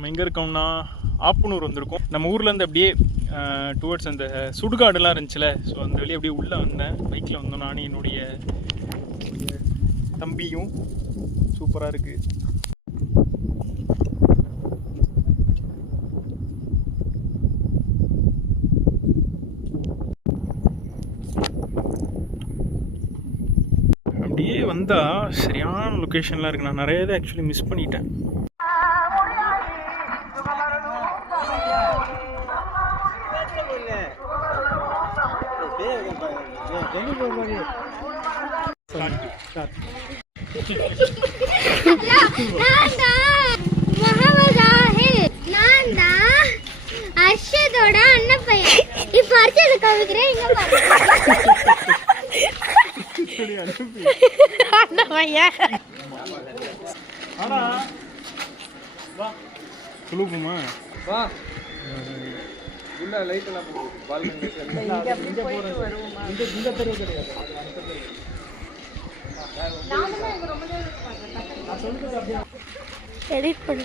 நம்ம எங்கே இருக்கோம்னா ஆப்பனூர் வந்திருக்கோம். நம்ம ஊர்லேருந்து அப்படியே டுவர்ட்ஸ் அந்த சுடுகாடுலாம் இருந்துச்சுல. ஸோ அந்த வழியே அப்படியே உள்ளே வந்தேன். பைக்கில் வந்தோம். நானும் என்னுடைய தம்பியும். சூப்பராக இருக்குது அப்படியே வந்தால் சரியான லொக்கேஷன்லாம் இருக்குது நான் நிறைய இதை ஆக்சுவலி மிஸ் பண்ணிட்டேன். நான் தான் அர்ஷதோட அண்ணன் பையன் இப்போ அர்ஷத காமிக்கிறேன் இங்க அண்ணன் பையன் வா. உள்ள லைட் எல்லாம் போட்டு பால்கனி எடிட் பண்ணி